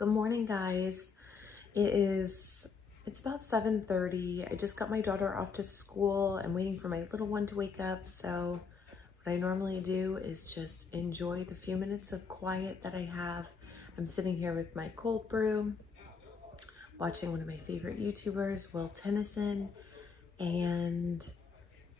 Good morning, guys. It's about 7:30. I just got my daughter off to school. I'm waiting for my little one to wake up. So what I normally do is just enjoy the few minutes of quiet that I have. I'm sitting here with my cold brew, watching one of my favorite YouTubers, Will Tennyson, and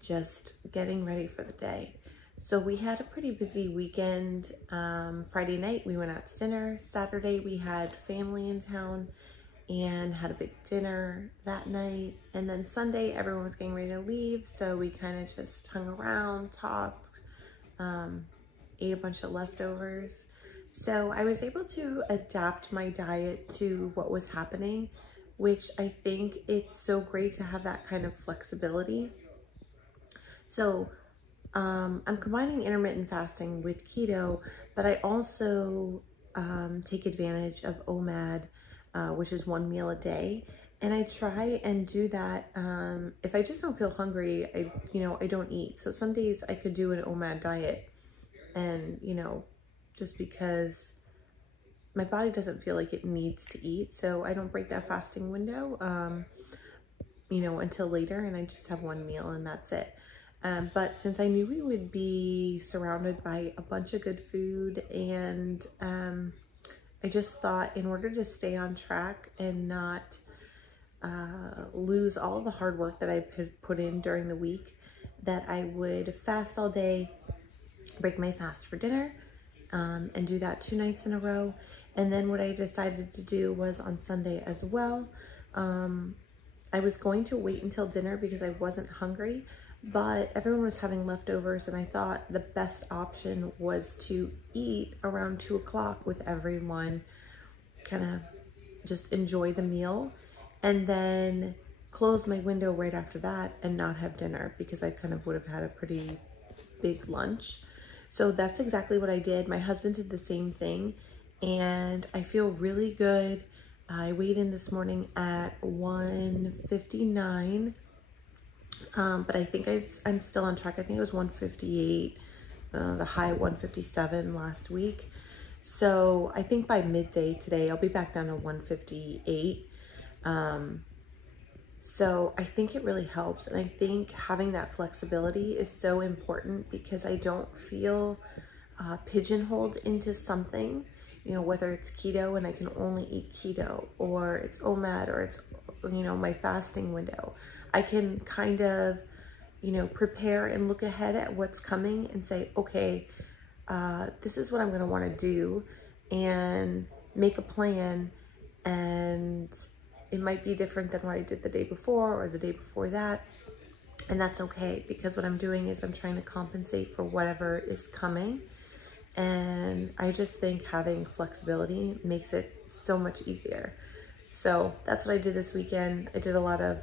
just getting ready for the day. So we had a pretty busy weekend. Friday night we went out to dinner. Saturday we had family in town and had a big dinner that night. And then Sunday everyone was getting ready to leave, so we kind of just hung around, talked, ate a bunch of leftovers. So I was able to adapt my diet to what was happening, which I think it's so great to have that kind of flexibility. So I'm combining intermittent fasting with keto, but I also take advantage of OMAD, which is 1 meal a day. And I try and do that. If I just don't feel hungry, I don't eat. So some days I could do an OMAD diet and, just because my body doesn't feel like it needs to eat. So I don't break that fasting window, until later, and I just have 1 meal and that's it. But since I knew we would be surrounded by a bunch of good food, and I just thought in order to stay on track and not lose all the hard work that I put in during the week, that I would fast all day, break my fast for dinner, and do that 2 nights in a row. And then what I decided to do was on Sunday as well. I was going to wait until dinner because I wasn't hungry, but everyone was having leftovers, and I thought the best option was to eat around 2 o'clock with everyone, kind of just enjoy the meal, and then close my window right after that and not have dinner, because I kind of would have had a pretty big lunch. So that's exactly what I did. My husband did the same thing, and I feel really good. I weighed in this morning at 159. But I think I'm still on track. I think it was 158, the high 157 last week. So I think by midday today, I'll be back down to 158. So I think it really helps. And I think having that flexibility is so important, because I don't feel pigeonholed into something, whether it's keto and I can only eat keto, or it's OMAD, or it's, my fasting window. I can kind of, prepare and look ahead at what's coming and say, okay, this is what I'm going to want to do, and make a plan. And it might be different than what I did the day before or the day before that. And that's okay, because what I'm doing is I'm trying to compensate for whatever is coming. And I just think having flexibility makes it so much easier. So that's what I did this weekend. I did a lot of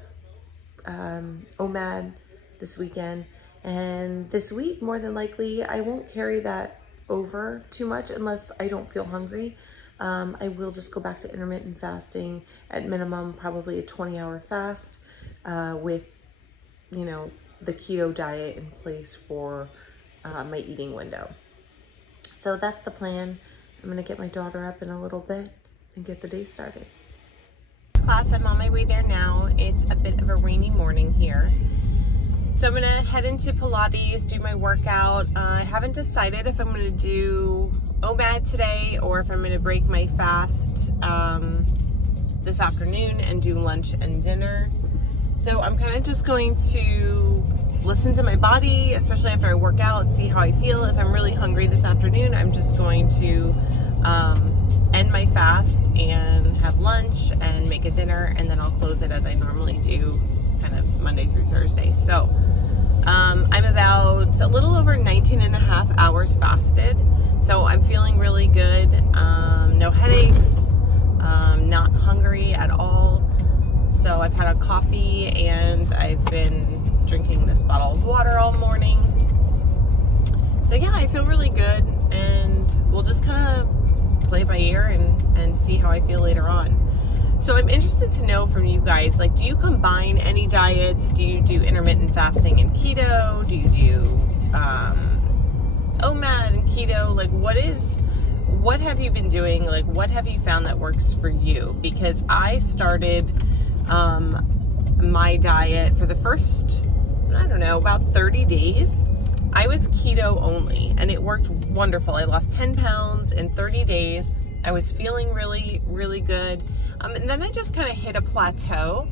OMAD this weekend, and this week more than likely I won't carry that over too much unless I don't feel hungry. I will just go back to intermittent fasting, at minimum probably a 20-hour fast, with the keto diet in place for my eating window. So that's the plan. I'm gonna get my daughter up in a little bit and get the day started. Class, I'm on my way there now. It's a bit of a rainy morning here. So I'm gonna head into Pilates, do my workout. I haven't decided if I'm gonna do OMAD today or if I'm gonna break my fast this afternoon and do lunch and dinner. So I'm kind of just going to listen to my body, especially after I work out, see how I feel. If I'm really hungry this afternoon, I'm just going to end my fast and have lunch and make a dinner, and then I'll close it as I normally do, kind of Monday through Thursday. So I'm about a little over 19 and a half hours fasted. So I'm feeling really good. No headaches, not hungry at all. So I've had a coffee and I've been drinking this bottle of water all morning. So yeah, I feel really good, and we'll just kind of play by ear and see how I feel later on. So I'm interested to know from you guys, like, do you combine any diets? Do you do intermittent fasting and keto? Do you do OMAD and keto? Like, what is what have you been doing? Like, what have you found that works for you? Because I started my diet for the first, I don't know, about 30 days. I was keto only, and it worked wonderful. I lost 10 pounds in 30 days. I was feeling really, really good. And then I just kind of hit a plateau.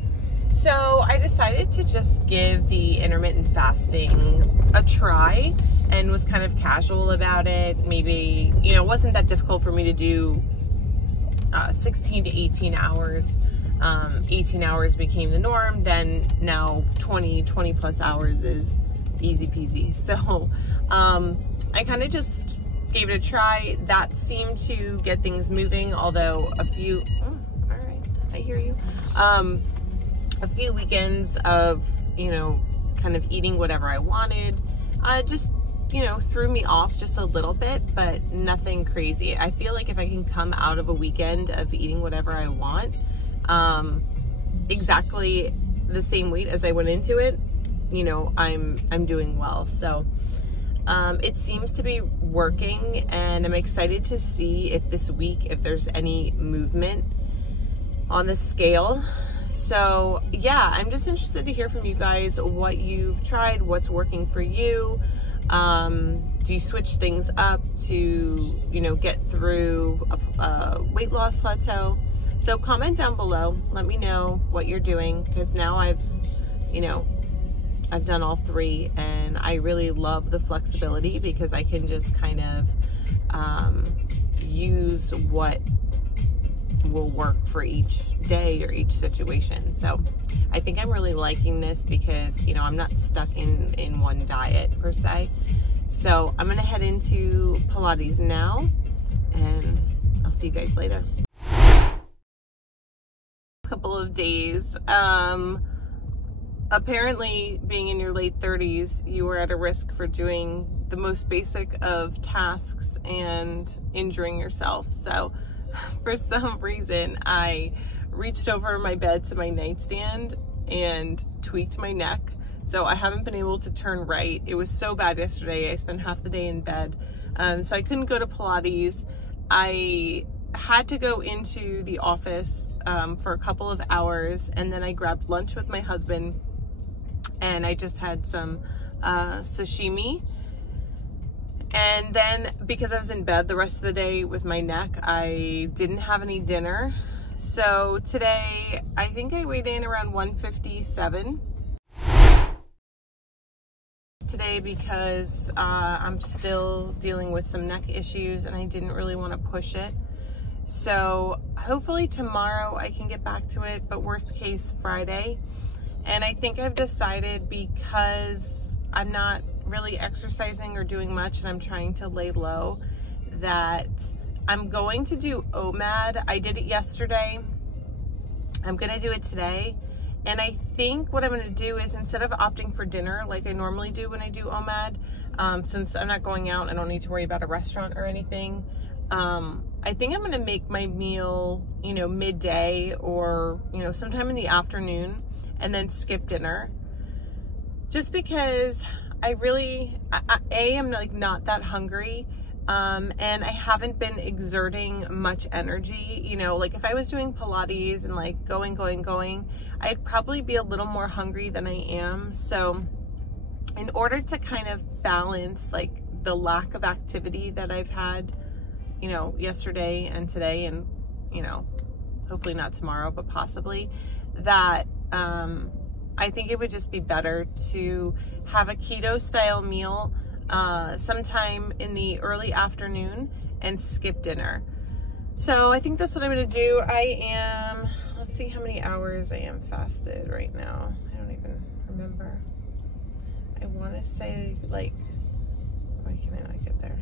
So I decided to just give the intermittent fasting a try, and was kind of casual about it. Maybe, you know, it wasn't that difficult for me to do 16 to 18 hours. 18 hours became the norm. Then now 20 plus hours is easy peasy. So I kind of just gave it a try. That seemed to get things moving, although a few, all right, I hear you. A few weekends of, you know, kind of eating whatever I wanted, just, you know, threw me off just a little bit, but nothing crazy. I feel like if I can come out of a weekend of eating whatever I want, exactly the same weight as I went into it, you know, I'm doing well. So it seems to be working, and I'm excited to see if this week, if there's any movement on the scale. So yeah, I'm just interested to hear from you guys what you've tried, what's working for you. Do you switch things up to, you know, get through a weight loss plateau? So comment down below, let me know what you're doing, because now I've done all three, and I really love the flexibility because I can just kind of use what will work for each day or each situation. So I think I'm really liking this because, you know, I'm not stuck in one diet per se. So I'm gonna head into Pilates now, and I'll see you guys later. Couple of days. Apparently being in your late 30s, you are at a risk for doing the most basic of tasks and injuring yourself. So for some reason, I reached over my bed to my nightstand and tweaked my neck. So I haven't been able to turn right. It was so bad yesterday. I spent half the day in bed. So I couldn't go to Pilates. I had to go into the office for a couple of hours, and then I grabbed lunch with my husband, and I just had some sashimi. And then because I was in bed the rest of the day with my neck, I didn't have any dinner. So today, I think I weighed in around 157 today because I'm still dealing with some neck issues, and I didn't really want to push it. So hopefully tomorrow I can get back to it, but worst case Friday. And I think I've decided, because I'm not really exercising or doing much and I'm trying to lay low, that I'm going to do OMAD. I did it yesterday. I'm gonna do it today. And I think what I'm gonna do is, instead of opting for dinner like I normally do when I do OMAD, since I'm not going out, I don't need to worry about a restaurant or anything. I think I'm gonna make my meal, you know, midday or, you know, sometime in the afternoon, and then skip dinner. Just because I really, I'm like not that hungry, and I haven't been exerting much energy. You know, like if I was doing Pilates and like going, I'd probably be a little more hungry than I am. So in order to kind of balance like the lack of activity that I've had, you know, yesterday and today, and, you know, hopefully not tomorrow, but possibly, that I think it would just be better to have a keto style meal sometime in the early afternoon and skip dinner. So I think that's what I'm gonna do. I am, let's see how many hours I am fasted right now. I don't even remember. I wanna say like, why can I not get there?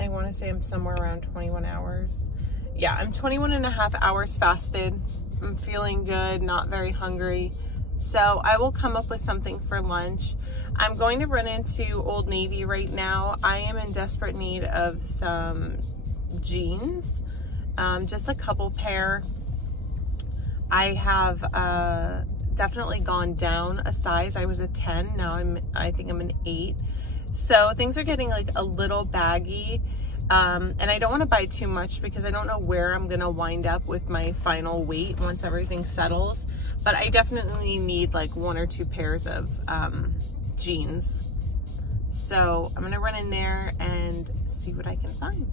I wanna say I'm somewhere around 21 hours. Yeah, I'm 21 and a half hours fasted. I'm feeling good, not very hungry. So I will come up with something for lunch. I'm going to run into Old Navy right now. I am in desperate need of some jeans, just a couple pair. I have definitely gone down a size. I was a 10, now I think I'm an 8. So things are getting like a little baggy. And I don't want to buy too much because I don't know where I'm going to wind up with my final weight once everything settles. But I definitely need like 1 or 2 pairs of jeans. So I'm going to run in there and see what I can find.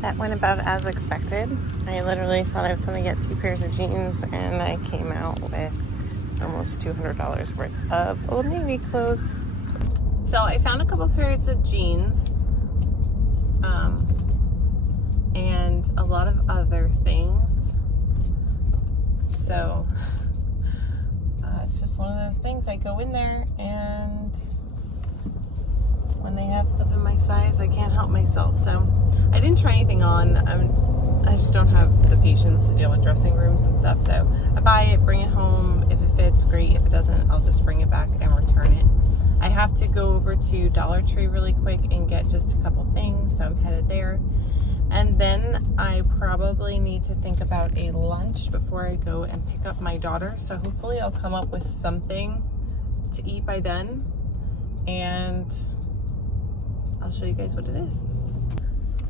That went about as expected. I literally thought I was going to get 2 pairs of jeans, and I came out with almost $200 worth of Old Navy clothes. So I found a couple pairs of jeans and a lot of other things. So it's just one of those things. I go in there, and when they have stuff in my size, I can't help myself. So I didn't try anything on. I just don't have the patience to deal with dressing rooms and stuff. So I buy it, bring it home. If it fits, great. If it doesn't, I'll just bring it back and return it. I have to go over to Dollar Tree really quick and get just a couple things, so I'm headed there. And then I probably need to think about a lunch before I go and pick up my daughter. So hopefully I'll come up with something to eat by then, and I'll show you guys what it is.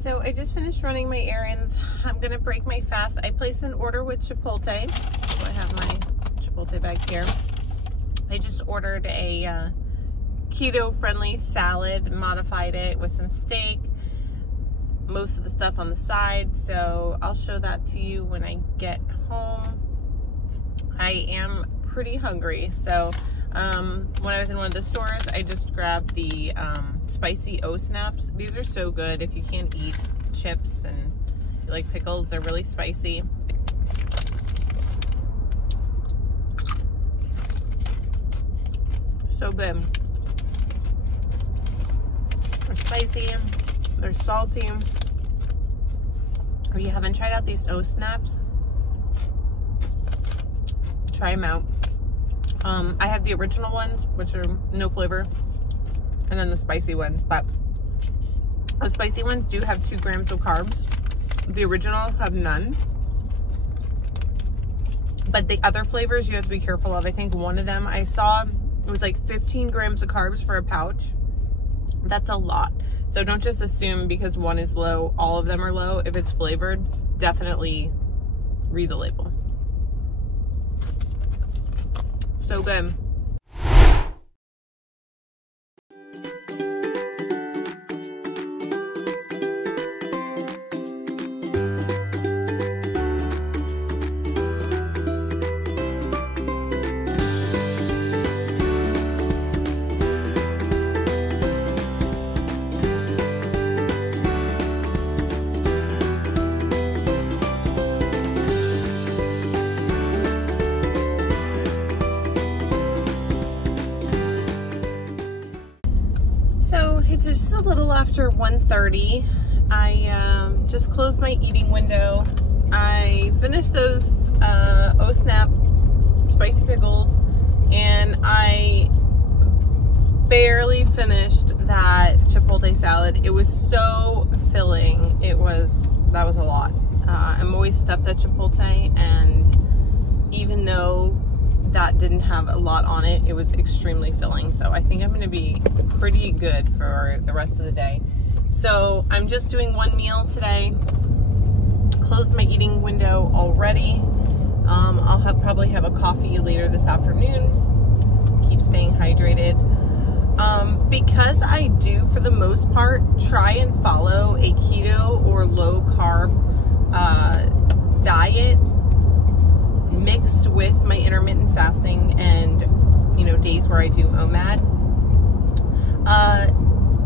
So I just finished running my errands. I'm gonna break my fast. I placed an order with Chipotle. So I have my Chipotle bag here. I just ordered a keto-friendly salad, modified it with some steak, most of the stuff on the side. So I'll show that to you when I get home. I am pretty hungry. So when I was in one of the stores, I just grabbed the spicy O-snaps. These are so good if you can't eat chips and you like pickles. They're really spicy. So good. They're spicy, they're salty. If you haven't tried out these O-snaps, try them out. I have the original ones, which are no flavor, and then the spicy ones. But the spicy ones do have 2 grams of carbs. The original have none. But the other flavors you have to be careful of. I think one of them I saw, it was like 15 grams of carbs for a pouch. That's a lot. So don't just assume because one is low, all of them are low. If it's flavored, definitely read the label. So good. It's just a little after 1:30. I just closed my eating window. I finished those O-Snap spicy pickles, and I barely finished that Chipotle salad. It was so filling. That was a lot. I'm always stuffed at Chipotle, and even though that didn't have a lot on it, it was extremely filling. So I think I'm going to be pretty good for the rest of the day. So I'm just doing one meal today. Closed my eating window already. I'll probably have a coffee later this afternoon. Keep staying hydrated. Because I do, for the most part, try and follow a keto or low carb diet mixed with my intermittent fasting and, you know, days where I do OMAD.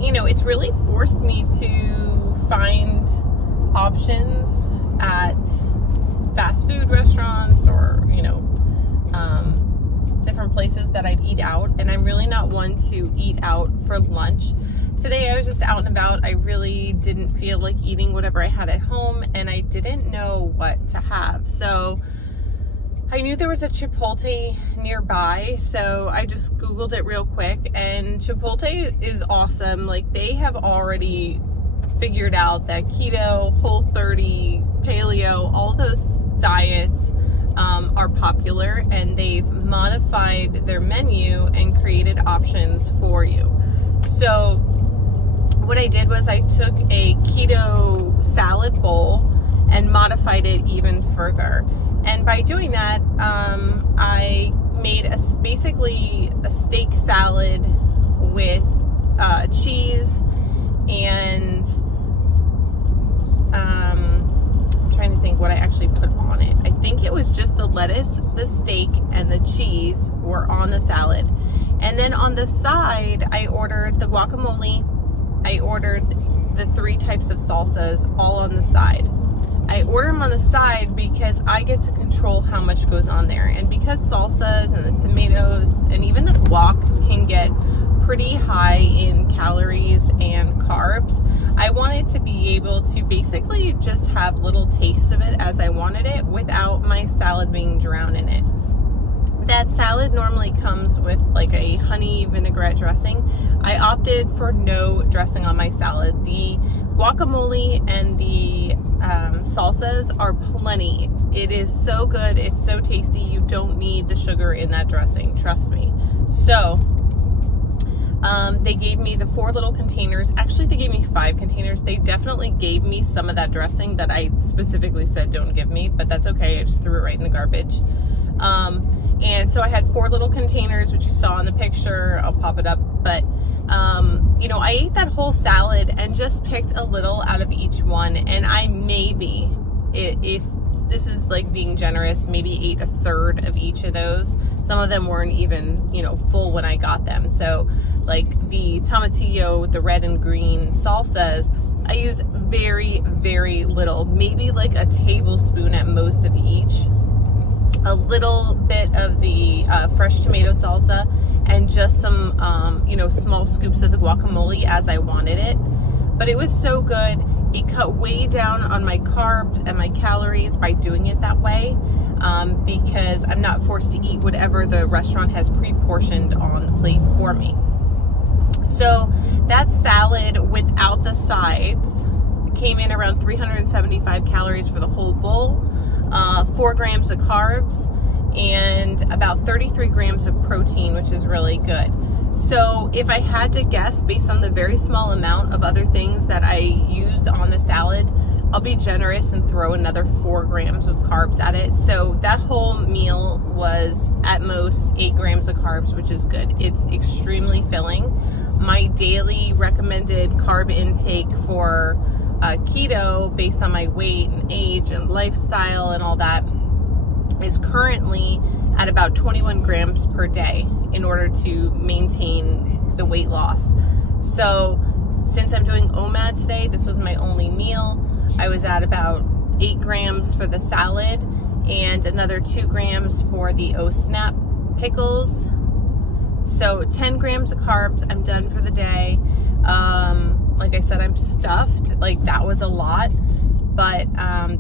You know, it's really forced me to find options at fast food restaurants or, you know, different places that I'd eat out. And I'm really not one to eat out for lunch. today I was just out and about. I really didn't feel like eating whatever I had at home, and I didn't know what to have. So I knew there was a Chipotle nearby, so I just Googled it real quick, and Chipotle is awesome. Like, they have already figured out that keto, Whole30, paleo, all those diets are popular, and they've modified their menu and created options for you. So what I did was I took a keto salad bowl and modified it even further. And by doing that, I made basically a steak salad with cheese and I'm trying to think what I actually put on it. I think it was just the lettuce, the steak, and the cheese were on the salad. And then on the side, I ordered the guacamole. I ordered the 3 types of salsas all on the side. I order them on the side because I get to control how much goes on there. And because salsas and the tomatoes and even the guac can get pretty high in calories and carbs, I wanted to be able to basically just have little tastes of it as I wanted it without my salad being drowned in it. That salad normally comes with like a honey vinaigrette dressing. I opted for no dressing on my salad. The guacamole and the salsas are plenty. It is so good. It's so tasty. You don't need the sugar in that dressing. Trust me. So they gave me the 4 little containers. Actually, they gave me 5 containers. They definitely gave me some of that dressing that I specifically said don't give me, but that's okay. I just threw it right in the garbage. And so I had 4 little containers, which you saw in the picture. I'll pop it up. But, you know, I ate that whole salad and just picked a little out of each one. And I maybe, if this is like being generous, maybe ate a third of each of those. Some of them weren't even, you know, full when I got them. So like the tomatillo, the red and green salsas, I used very, very little, maybe like a tablespoon at most of each. A little bit of the fresh tomato salsa, and just some, you know, small scoops of the guacamole as I wanted it. But it was so good. It cut way down on my carbs and my calories by doing it that way, because I'm not forced to eat whatever the restaurant has pre-portioned on the plate for me. So that salad without the sides came in around 375 calories for the whole bowl. 4 grams of carbs and about 33 grams of protein, which is really good. So if I had to guess based on the very small amount of other things that I used on the salad, I'll be generous and throw another 4 grams of carbs at it. So that whole meal was at most 8 grams of carbs, which is good. It's extremely filling. My daily recommended carb intake for keto, based on my weight and age and lifestyle and all that, is currently at about 21 grams per day in order to maintain the weight loss. So since I'm doing OMAD today, this was my only meal. I was at about 8 grams for the salad and another 2 grams for the O-Snap pickles. So 10 grams of carbs. I'm done for the day. Like I said, I'm stuffed. Like, that was a lot, but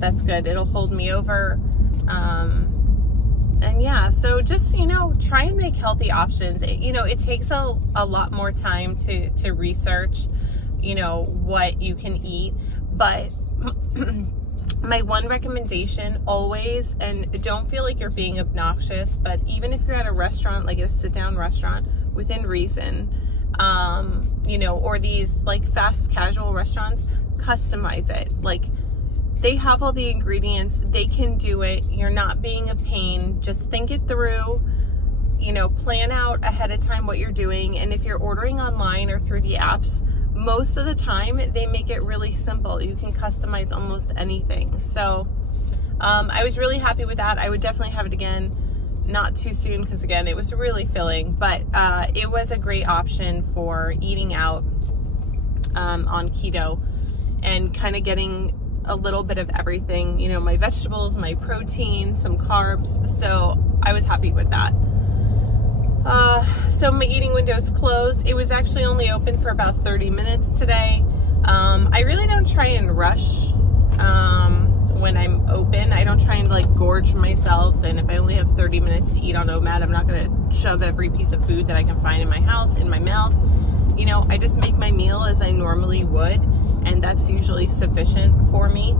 that's good. It'll hold me over. And yeah, so just, you know, try and make healthy options. You know, it takes a lot more time to research, you know, what you can eat. But my one recommendation always, and don't feel like you're being obnoxious, but even if you're at a restaurant, like a sit-down restaurant, within reason, you know, or these like fast casual restaurants, customize it. Like, they have all the ingredients, they can do it. You're not being a pain. Just think it through, you know, plan out ahead of time what you're doing. And if you're ordering online or through the apps, most of the time they make it really simple. You can customize almost anything. So I was really happy with that. I would definitely have it again, not too soon, because again, it was really filling, but it was a great option for eating out on keto and kind of getting a little bit of everything, you know, my vegetables, my protein, some carbs. So I was happy with that. So my eating window's closed. It was actually only open for about 30 minutes today. I really don't try and rush when I'm open. I don't try and like gorge myself, and if I only have 30 minutes to eat on OMAD, I'm not gonna shove every piece of food that I can find in my house in my mouth. You know, I just make my meal as I normally would, and that's usually sufficient for me.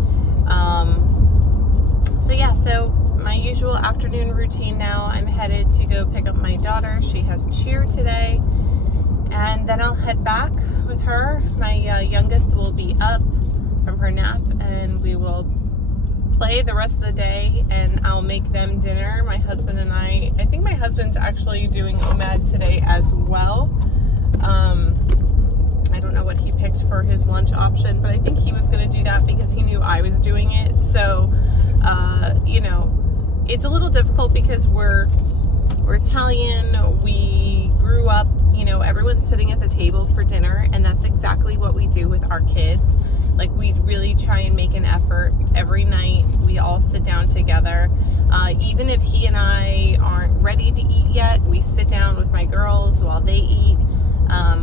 So yeah, so my usual afternoon routine now, I'm headed to go pick up my daughter. She has cheer today, and then I'll head back with her. My youngest will be up from her nap, and we will play the rest of the day, and I'll make them dinner. My husband and I think my husband's actually doing OMAD today as well. I don't know what he picked for his lunch option, but I think he was going to do that because he knew I was doing it. So, you know, it's a little difficult because we're Italian. We grew up, you know, everyone's sitting at the table for dinner, and that's exactly what we do with our kids. Like, we really try and make an effort every night. We all sit down together. Even if he and I aren't ready to eat yet, we sit down with my girls while they eat.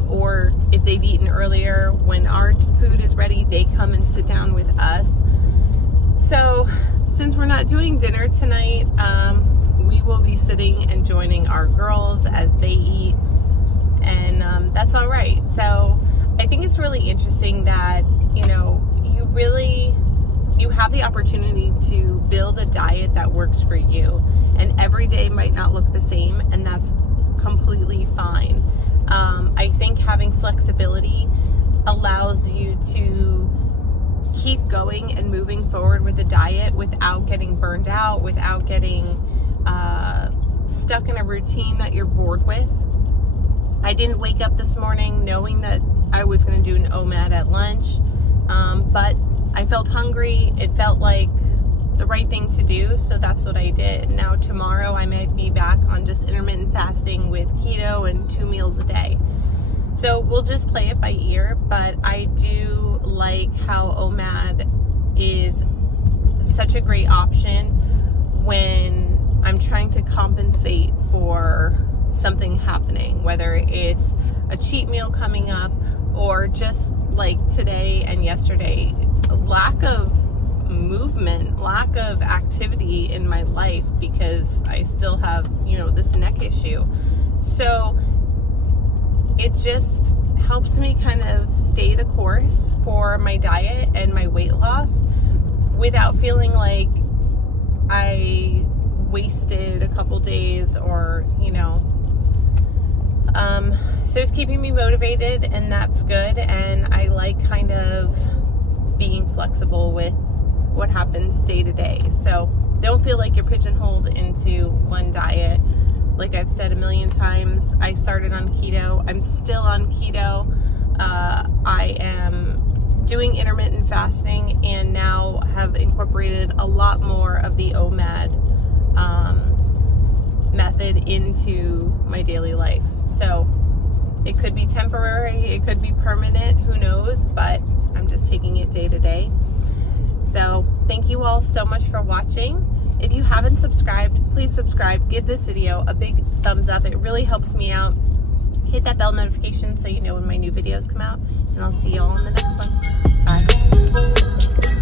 Or if they've eaten earlier, when our food is ready, they come and sit down with us. So since we're not doing dinner tonight, we will be sitting and joining our girls as they eat, and that's all right. So I think it's really interesting that, you know, you have the opportunity to build a diet that works for you, and every day might not look the same, and that's completely fine. I think having flexibility allows you to keep going and moving forward with the diet without getting burned out, without getting stuck in a routine that you're bored with. I didn't wake up this morning knowing that I was going to do an OMAD at lunch, but I felt hungry. It felt like the right thing to do, so that's what I did. Now tomorrow I might be back on just intermittent fasting with keto and 2 meals a day. So we'll just play it by ear, but I do like how OMAD is such a great option when I'm trying to compensate for something happening, whether it's a cheat meal coming up or just like today and yesterday, lack of movement, lack of activity in my life because I still have, you know, this neck issue. So it just helps me kind of stay the course for my diet and my weight loss without feeling like I wasted a couple days or, you know, so it's keeping me motivated, and that's good. And I like kind of being flexible with what happens day to day. So don't feel like you're pigeonholed into one diet. Like I've said a million times, I started on keto. I'm still on keto. I am doing intermittent fasting and now have incorporated a lot more of the OMAD method into my daily life. So it could be temporary, it could be permanent, who knows, but I'm just taking it day to day. So thank you all so much for watching. If you haven't subscribed, please subscribe. Give this video a big thumbs up. It really helps me out. Hit that bell notification so you know when my new videos come out. And I'll see you all in the next one. Bye.